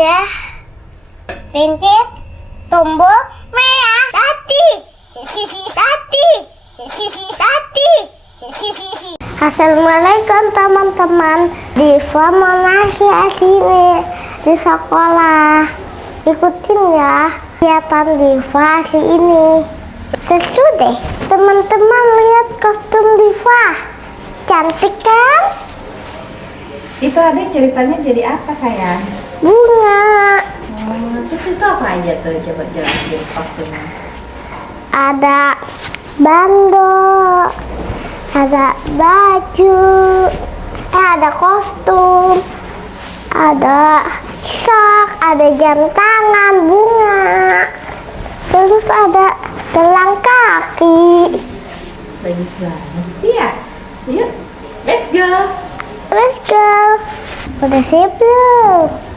Ya, rintik, tumbuh, merah, tati, tati. Assalamualaikum teman-teman. Diva mau ngasih ini di sekolah. Ikutin ya kegiatan Diva asli ini. Seru deh. Teman-teman lihat kostum Diva. Cantik kan? Itu ada ceritanya jadi apa sayang? Bunga. Terus itu apa aja tuh? Coba jelasin kostumnya. Ada bando, ada baju, ada kostum, ada sok, ada jam tangan, bunga, terus ada gelang kaki. Bagus banget sih ya. Yuk, let's go. Let's go. Udah siap belum?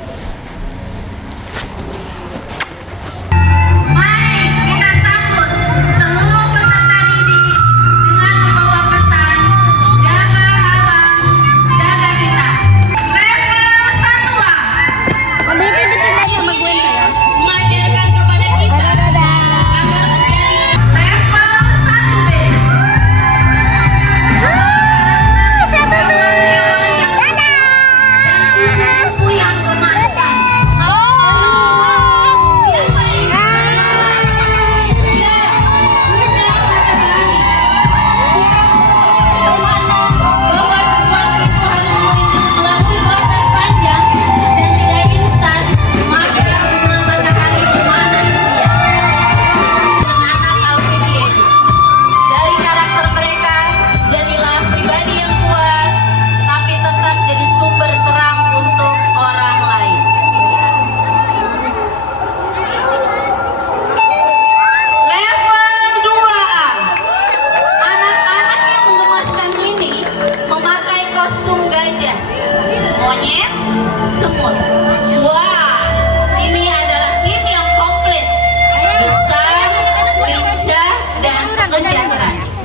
Monyet, semut. Wah, ini adalah tim yang komplit, besar, lincah, dan kerja keras.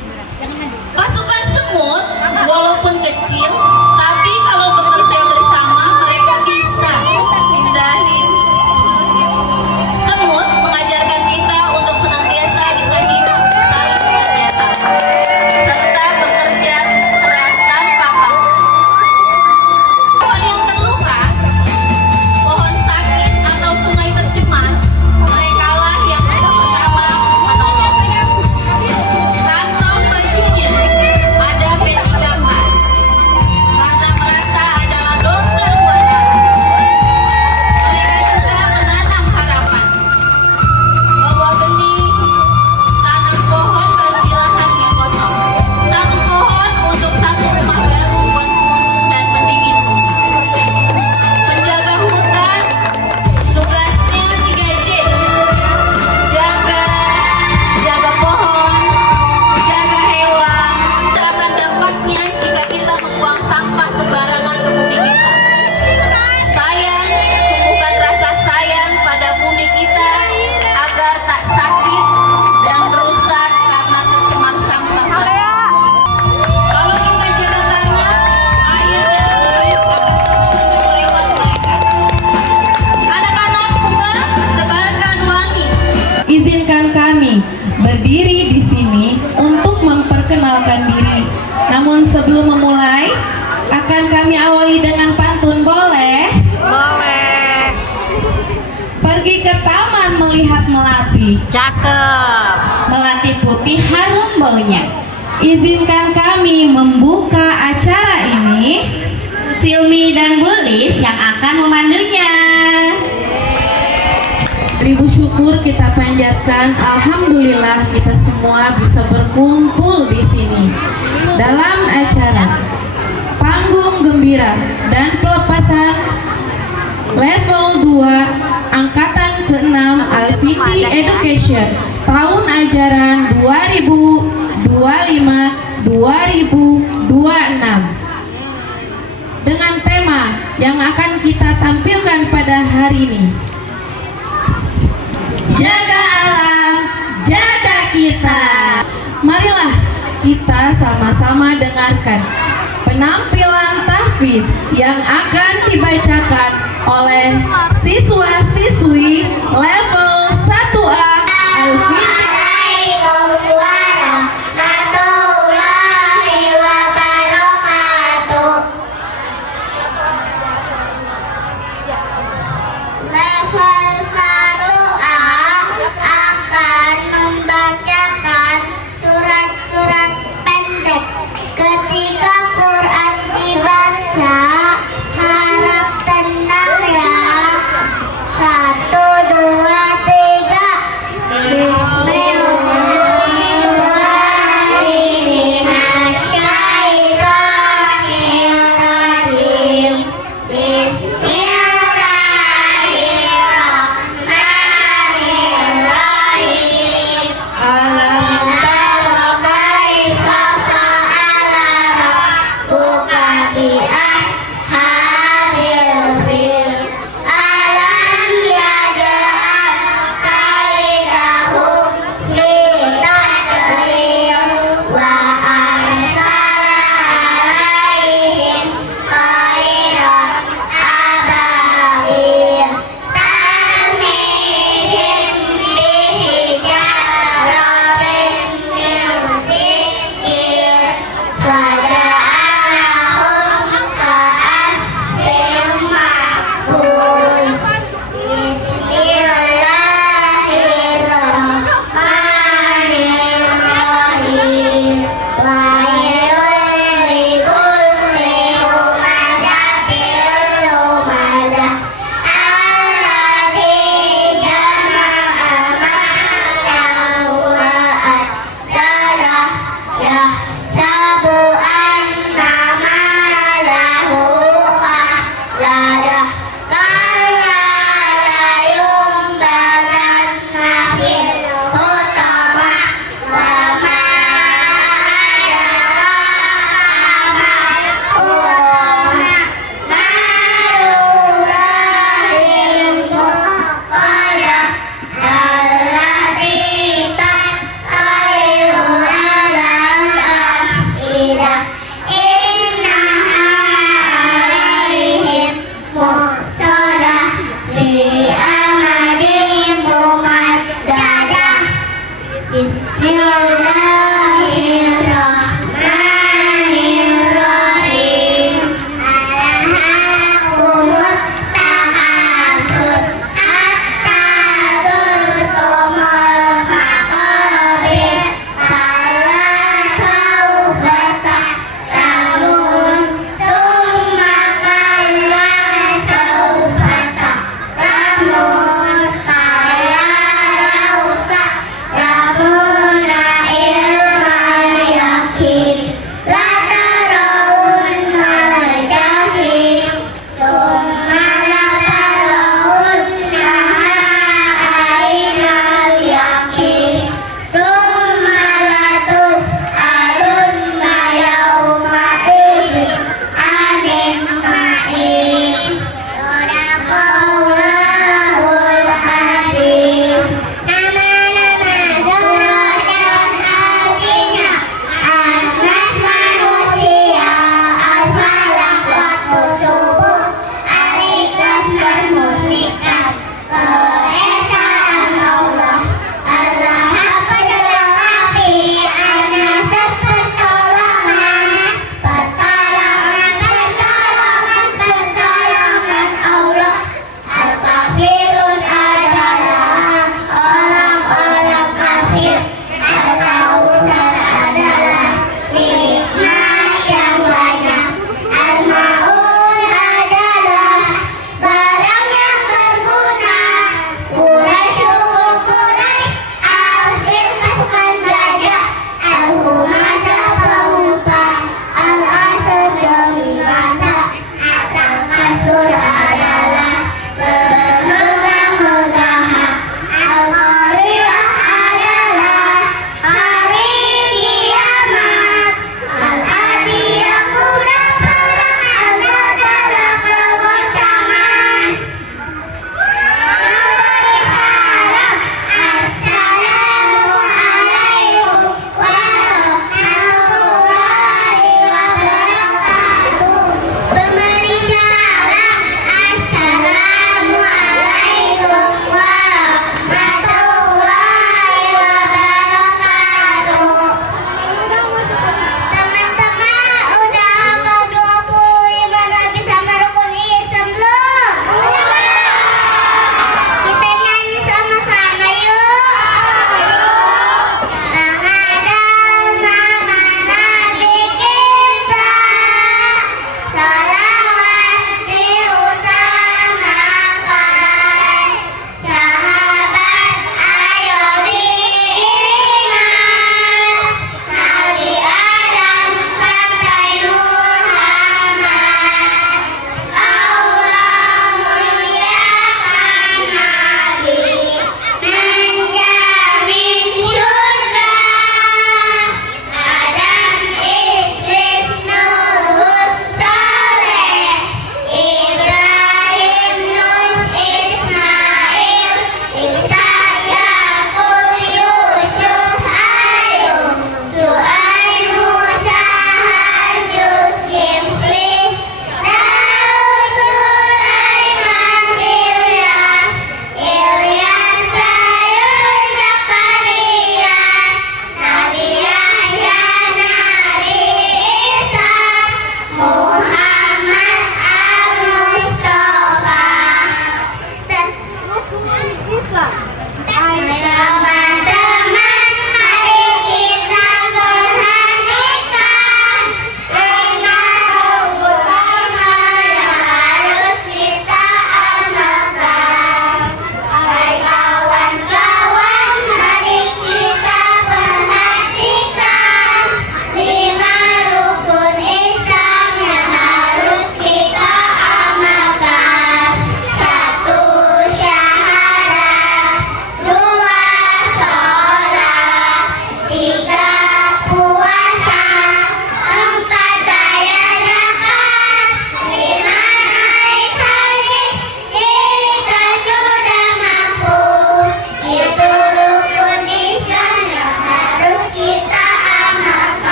Pasukan semut walaupun kecil, tapi kalau bekerja bersama mereka bisa pindahin. Semut mengajarkan kita untuk senantiasa bisa hidup saling bekerja sama, serta bekerja keras tanpa pamrih. Pohon yang terluka, pohon sakit atau sungai tercemar, merekalah yang bersama menolong. Kantong bajunya ada P3K karena merasa adalah dokter buat alam. Mereka juga menanam harapan bahwa benih tanam pohon baru di lahan yang kosong. Satu pohon untuk satu rumah baru buat pengunjung dan pendingin bumi. Menjaga hutan, tugasnya 3J. Jaga pohon, jaga hewan. Tidak akan dampaknya jika kita membuang sampah sembarangan ke bumi kita. Sayang, tumbuhkan rasa sayang pada bumi kita agar tak sakit dan rusak karena tercemar sampah plastik. Kalau kita jaga tanah, air dan bumi akan tersenyum lewat mereka. Anak-anak bunga, tebarkan wangi. Izinkan kami berdiri di sini untuk memperkenalkan diri. Namun sebelum memulai, akan kami awali dengan pantun, boleh? Boleh. Pergi ke taman melihat melati. Cakep. Melati putih harum baunya. Izinkan kami membuka acara ini. Silmi dan Bulis yang akan memandunya. Ribu syukur kita panjatkan, alhamdulillah kita semua bisa berkumpul di sini dalam acara panggung gembira dan pelepasan level 2 angkatan ke-6 LPT Education tahun ajaran 2025-2026 dengan tema yang akan kita tampilkan pada hari ini. Jaga alam, jaga kita. Marilah kita sama-sama dengarkan penampilan tahfidz yang akan dibacakan oleh siswa-siswi level 1A Alvin. Assalamualaikum warahmatullahi wabarakatuh. Level 1A akan membacakan surat-surat pendek. Ketika Quran dibaca, harap tenang ya. 1, 2, 3.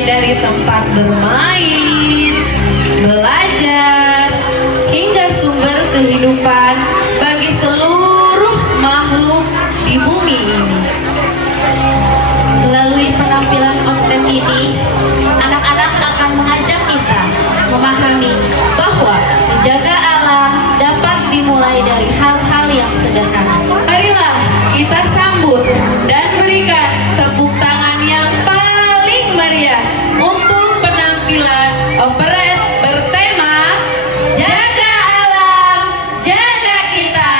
mulai dari tempat bermain, belajar, hingga sumber kehidupan bagi seluruh makhluk di bumi ini. Melalui penampilan konten ini, anak-anak akan mengajak kita memahami bahwa menjaga alam dapat dimulai dari hal-hal yang sederhana. Marilah kita sambut dan berikan tepuk tangan yang paling meriah untuk penampilan operet bertema Jaga Alam, Jaga Kita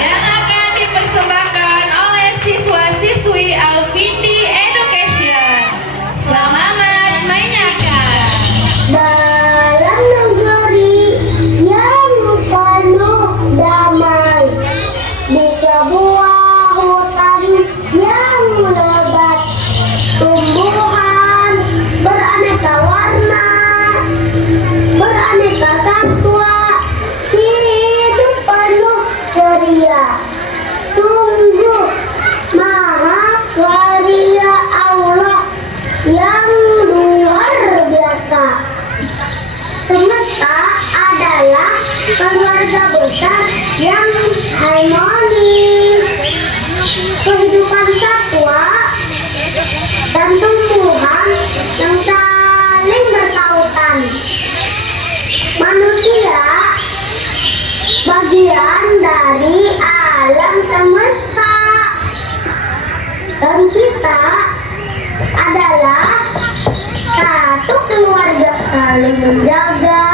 yang akan dipersembahkan oleh siswa-siswi Alvindi Education. Selamat menyaksikan. Dalam negeri yang penuh damai, di sebuah hutan yang lebat, tumbuhan beraneka warna, beraneka satwa, hidup penuh ceria. Sungguh maha karya Allah yang luar biasa. Semesta adalah keluarga besar yang harmonis. Kehidupan satwa dan tumbuhan yang saling bertautan. Manusia bagian dari alam semesta. Dan kita adalah satu keluarga saling menjaga,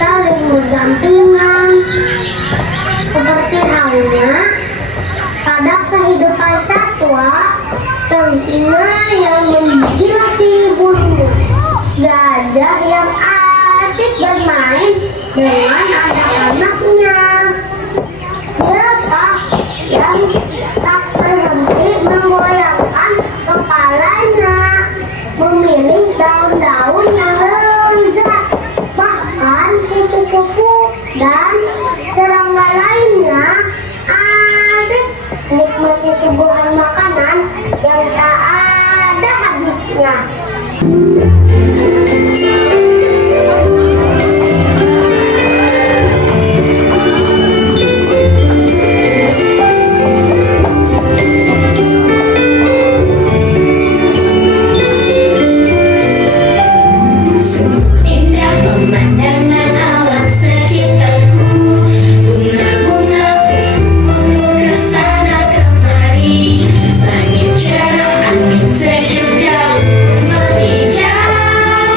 saling berdampingan, seperti halnya pada kehidupan satwa, sang singa yang menjilati bulunya, gajah yang asik bermain dengan anak-anaknya, jerapah yang tak berhenti menggoyangkan kepalanya, memilih daun-daun yang lezat, bahkan kupu-kupu dan serangga lainnya asik menikmati suguhan makanan yang tak ada habisnya. Indah pemandangan alam sekitarku, bunga-bunga kupu-kupu kesana kemari, langit cerah, angin sejuk, daun menghijau.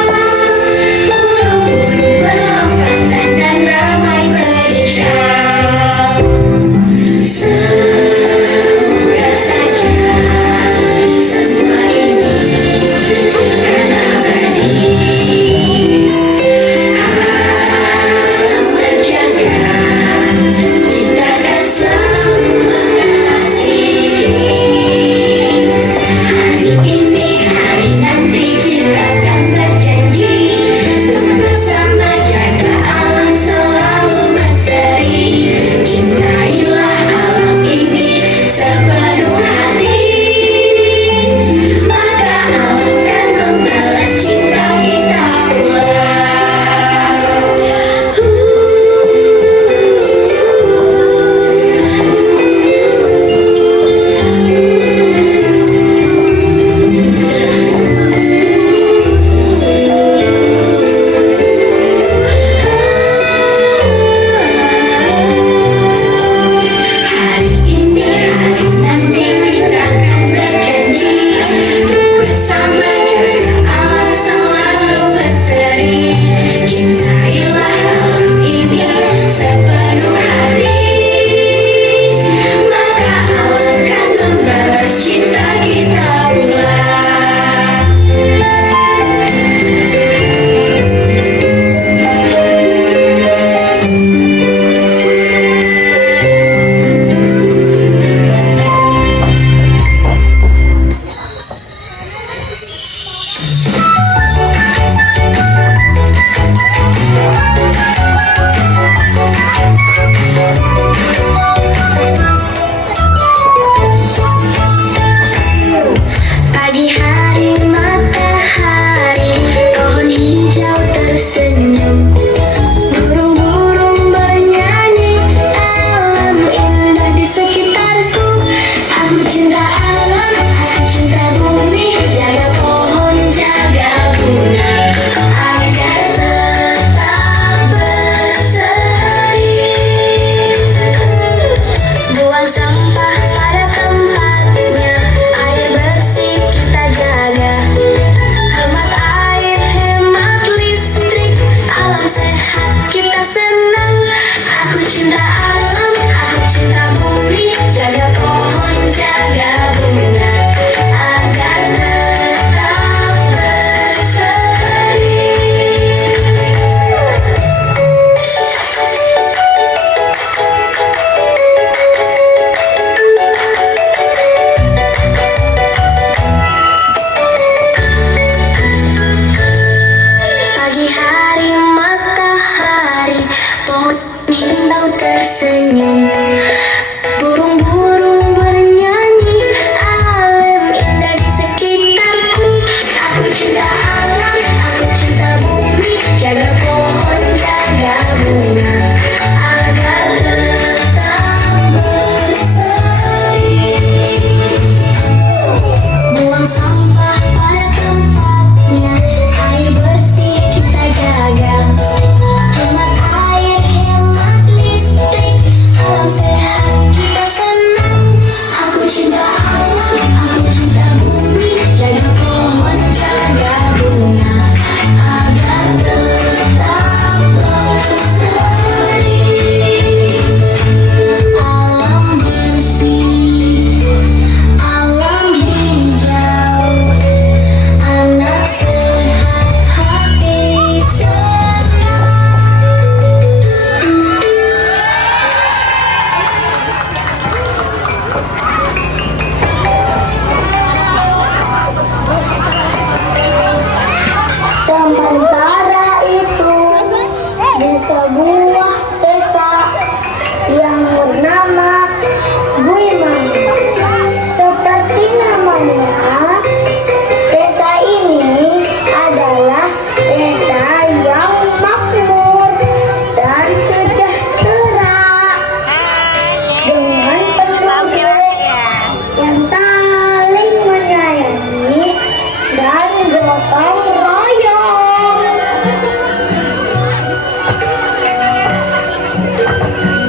gotong royong.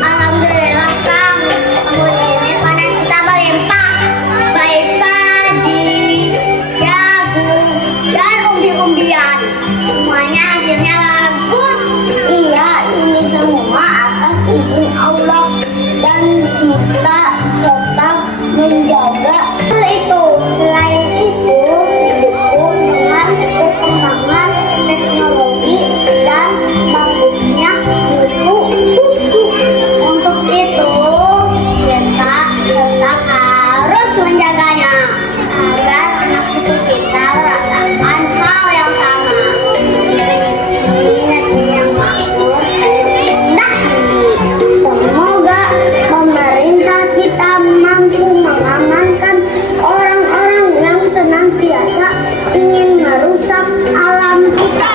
Alhamdulillah Kang, tahun ini panen kita melimpah, baik padi, jagung, dan umbi-umbian. Semuanya hasilnya bagus. Iya, ini semua atas izin Allah dan kita tetap menjaga itu. Selain itu, didukung dengan perkembangan teknologi dan bagusnya mutu kuku. Untuk itu, kita tetap harus menjaganya agar anak cucu kita merasakan hal yang sama. Yang makmur hendak semoga pemerintah kita mampu mengamankan orang-orang yang senantiasa ingin merusak alam kita.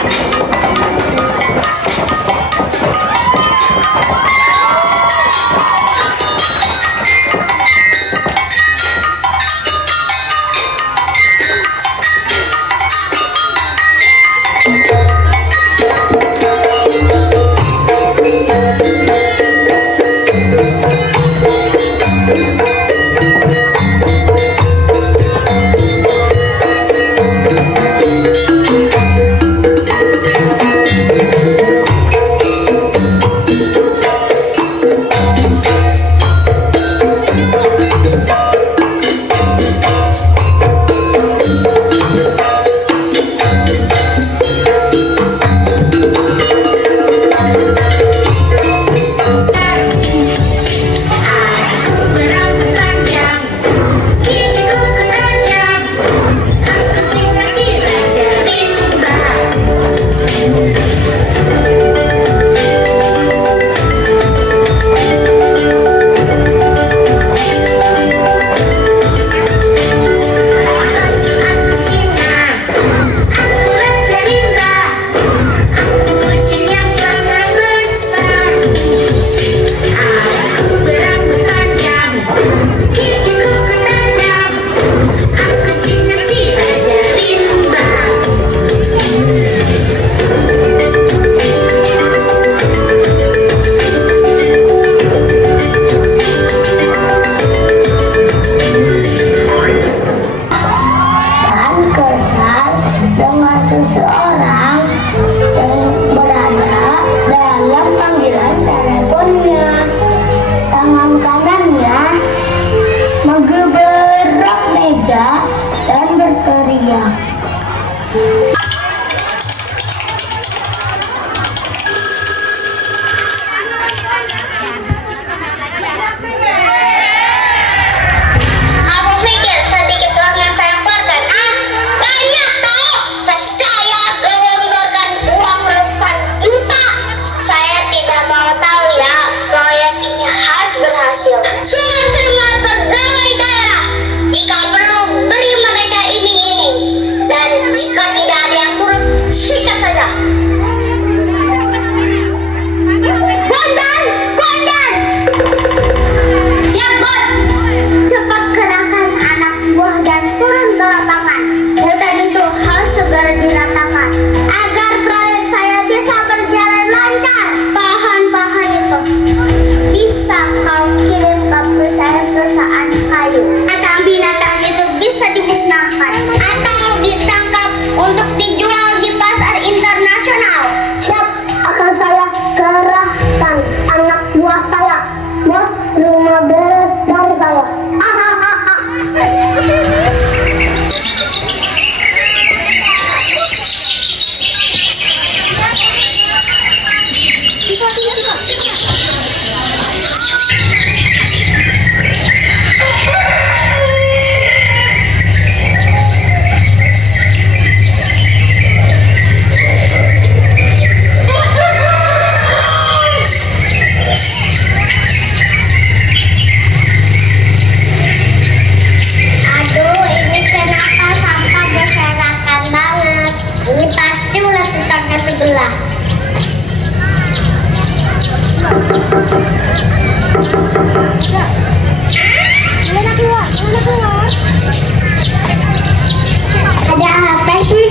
Ada apa sih?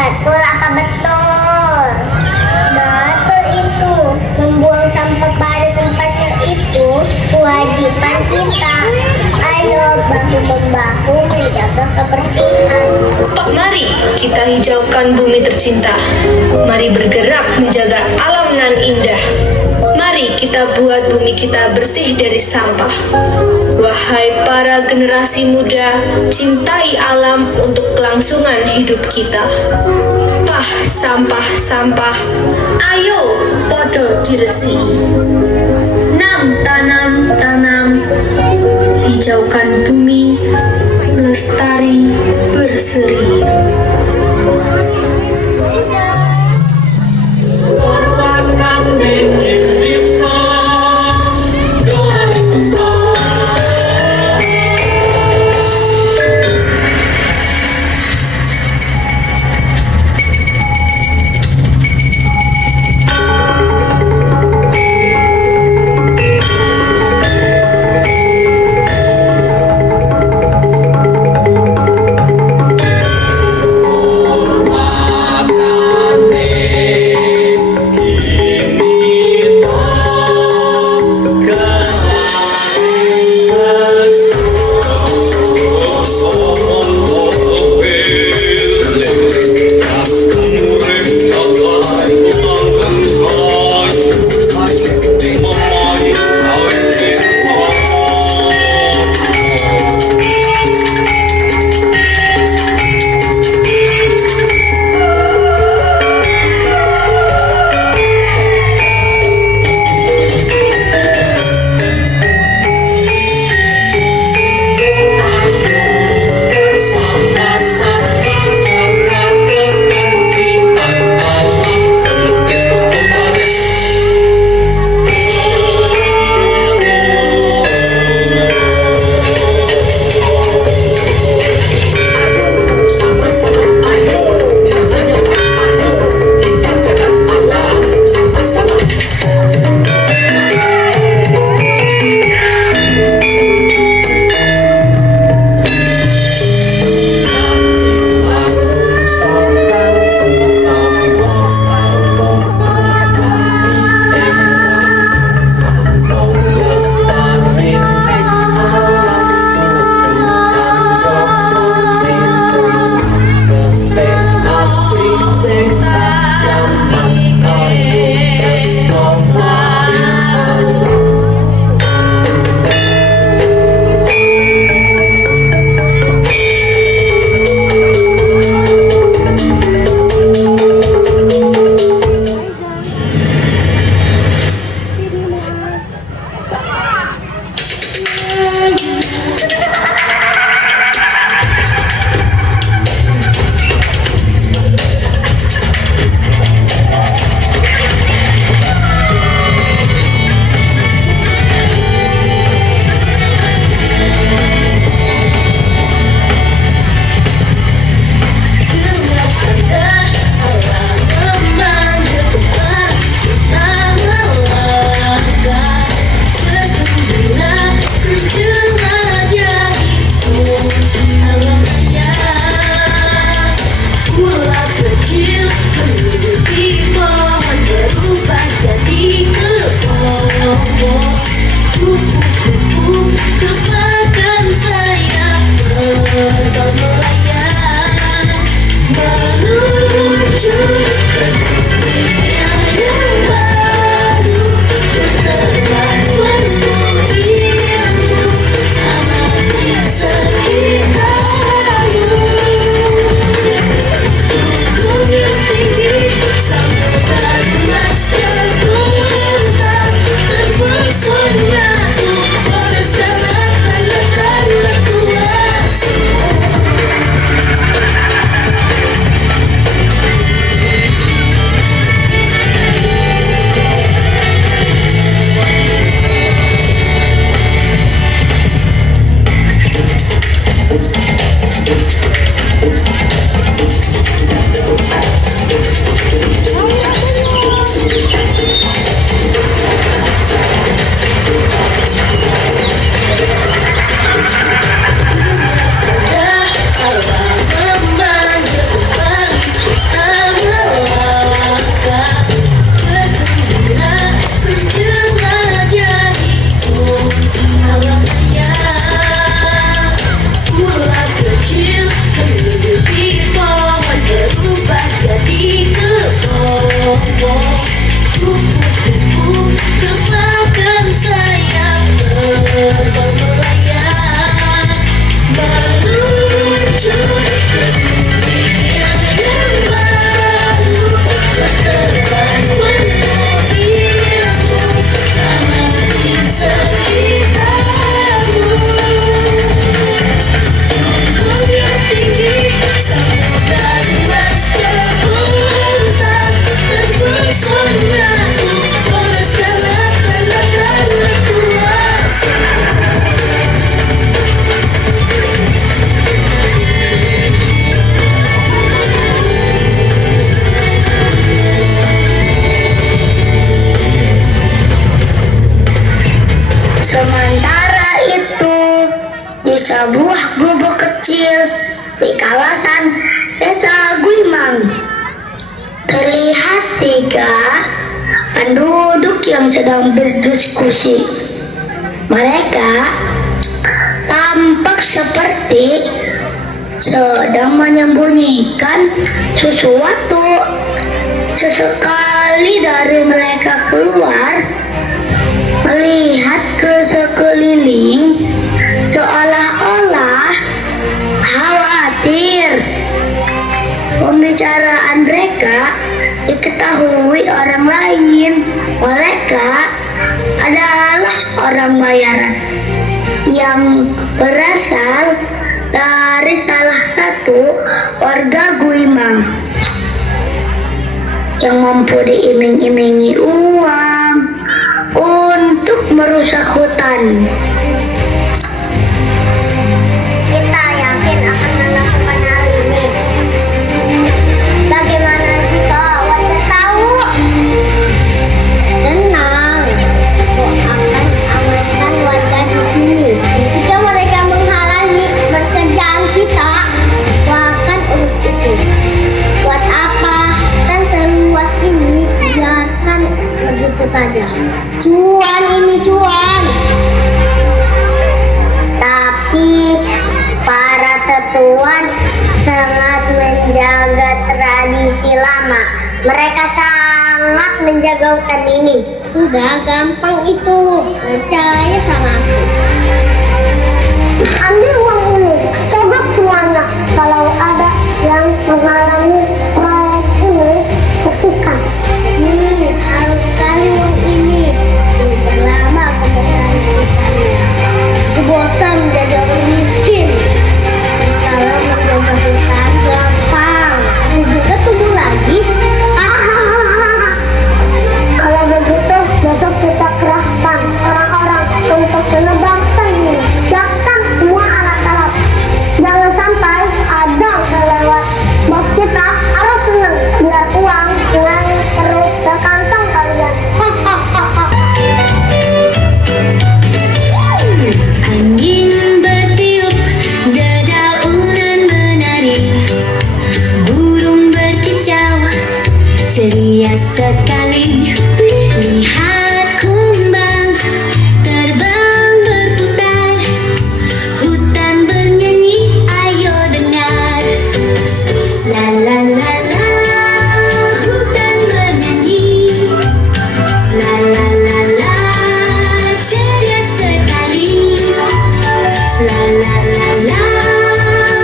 Betul apa betul? Betul itu. Membuang sampah pada tempatnya itu kewajiban kita. Ayo bahu-membahu menjaga kebersihan. Mari kita hijaukan bumi tercinta. Mari bergerak menjaga alam nan indah. Mari kita buat bumi kita bersih dari sampah. Wahai para generasi muda, cintai alam untuk kelangsungan hidup kita. Pah sampah-sampah, ayo podo diresi. Nam tanam, hijaukan bumi, lestari berseri. Terpesona, oh, pada segala di kawasan Desa Guimang. Terlihat 3 penduduk yang sedang berdiskusi. Mereka tampak seperti sedang menyembunyikan sesuatu. Sesekali dari mereka keluar, melihat ke sekeliling, seolah-olah khawatir. Pembicaraan mereka diketahui orang lain. Mereka adalah orang bayaran yang berasal dari salah satu warga Guimang yang mampu diiming-imingi uang untuk merusak hutan. Kita yakin akan melakukan hal ini. Bagaimana jika warga tahu? Tenang, aku akan amankan warga di sini. Jika mereka menghalangi pekerjaan kita, aku akan urus itu. Buat apa kan seluas ini biarkan begitu saja. Cuan ini cuan. Tapi para tetuan sangat menjaga tradisi lama. Mereka sangat menjaga hutan ini. Sudah gampang itu. Percaya sama aku. Ambil uang ini, sogok semuanya. Kalau ada yang menghalangi proyek ini, bersihkan. Harus sekali uang ini. Sudah lama aku berani hutannya. Aku bosan menjadi orang miskin. Salah menjaga hutan gampang. Ini juga tumbuh lagi. Kalau begitu, besok kita kerahkan orang-orang untuk menebangkan ini. Siapkan semua alat-alat. Jangan sampai ada yang kelewat. Bos kita harus senang biar uang mengalir terus ke kantong kalian. Angin bertiup, dedaunan menari, burung berkicau, ceria sekali. Lihat kumbang terbang berputar, hutan bernyanyi, ayo dengar. La la la la, hutan bernyanyi. La la la la, ceria sekali. La la la la,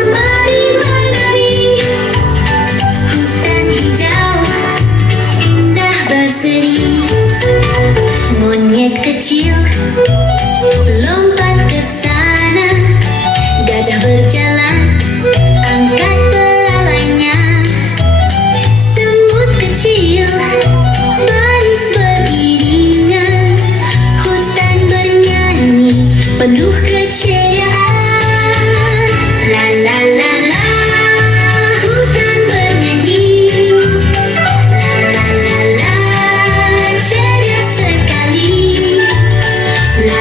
mari menari. Hutan hijau indah berseri. Monyet kecil lompat ke sana. Gajah berjalan, angkat belalainya. Semut kecil baris beriringan. Hutan bernyanyi penuh keceriaan. La la la la, hutan bernyanyi. La la la la, ceria sekali. La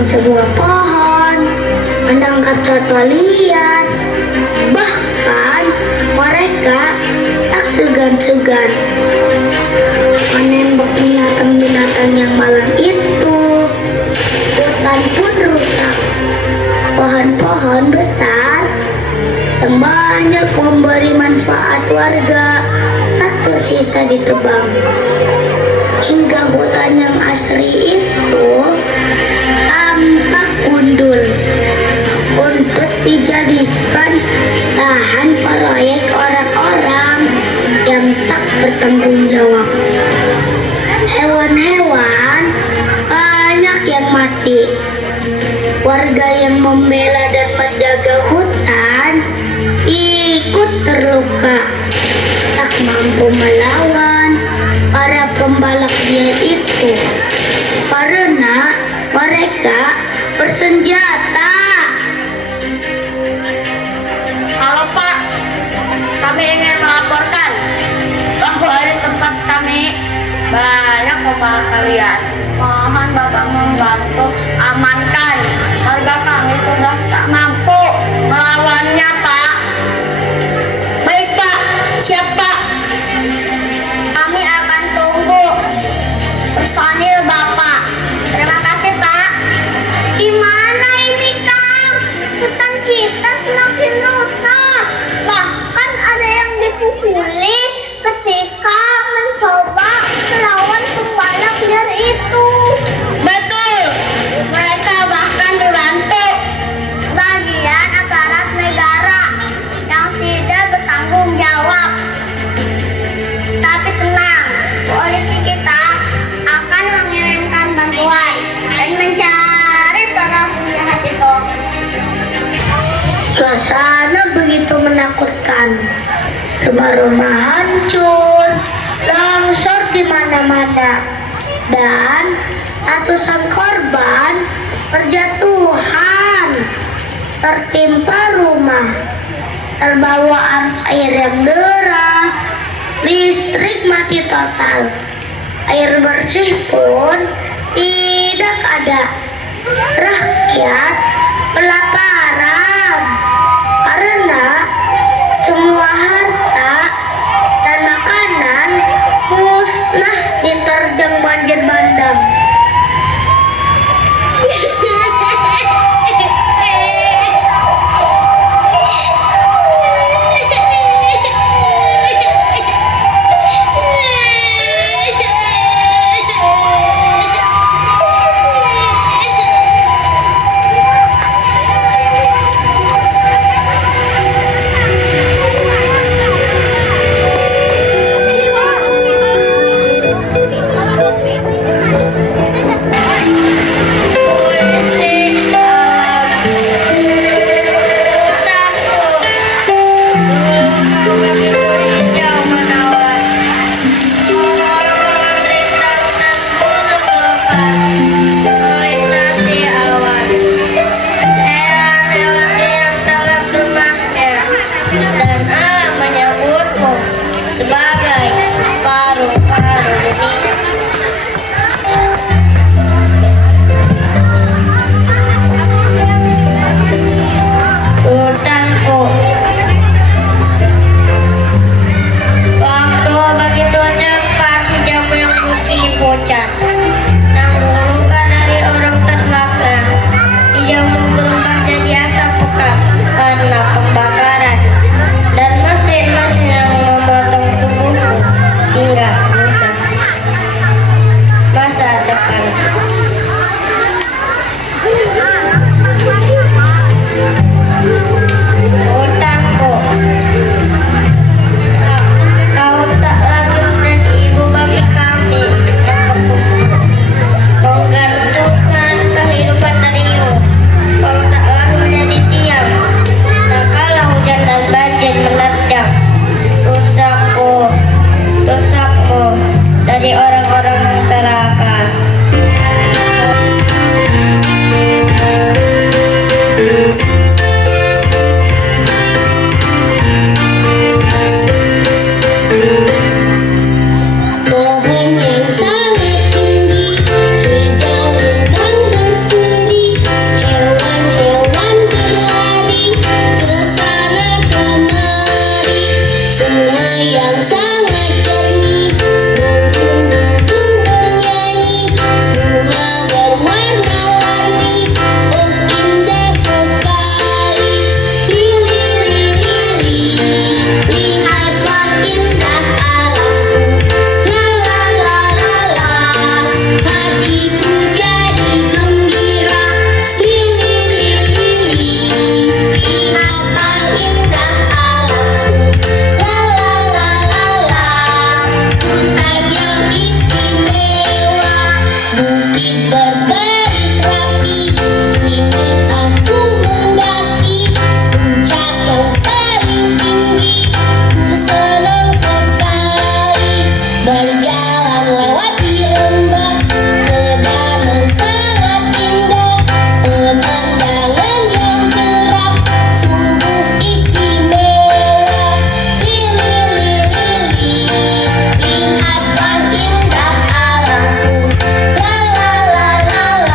menebang sebuah pohon, menangkap satwa liar, bahkan mereka tak segan-segan menembak binatang-binatang yang malang itu. Hutan pun rusak, pohon-pohon besar yang banyak memberi manfaat warga tak tersisa ditebang. Hingga hutan yang asri itu tampak gundul untuk dijadikan lahan proyek orang-orang yang tak bertanggung jawab. Hewan-hewan banyak yang mati. Warga yang membela dan menjaga hutan ikut terluka, tak mampu melawan para pembalak liar itu karena mereka bersenjata. Halo Pak, kami ingin melaporkan bahwa di tempat kami banyak pembalakan liar. Mohon Bapak membantu amankan. Warga kami sudah tak mampu melawannya Pak. Baik Pak, siap Pak. Kami akan tunggu personil Bapak. Terima kasih Pak. Gimana ini Kang? Hutan kita semakin rusak. Bahkan ada yang dipukuli ketika mencoba melawan pembalak liar itu. Betul, mereka bahkan dibantu bagian aparat negara yang tidak bertanggung jawab. Tapi tenang, polisi kita akan mengirimkan bantuan dan mencari para penjahat itu. Suasana begitu menakutkan. Rumah-rumah hancur, longsor di mana-mana, dan ratusan korban berjatuhan, tertimpa rumah, terbawa arus air yang deras, listrik mati total, air bersih pun tidak ada. Rakyat kelaparan karena semua harta dan makanan musnah diterjang banjir bandang. berbaris rapi, ingin aku mendaki puncak yang paling tinggi. Ku senang sekali berjalan lewati lembah ke danau sangat indah. Pemandangan yang cerah sungguh istimewa. Lili, lili, lihatlah indah alamku. La la la la la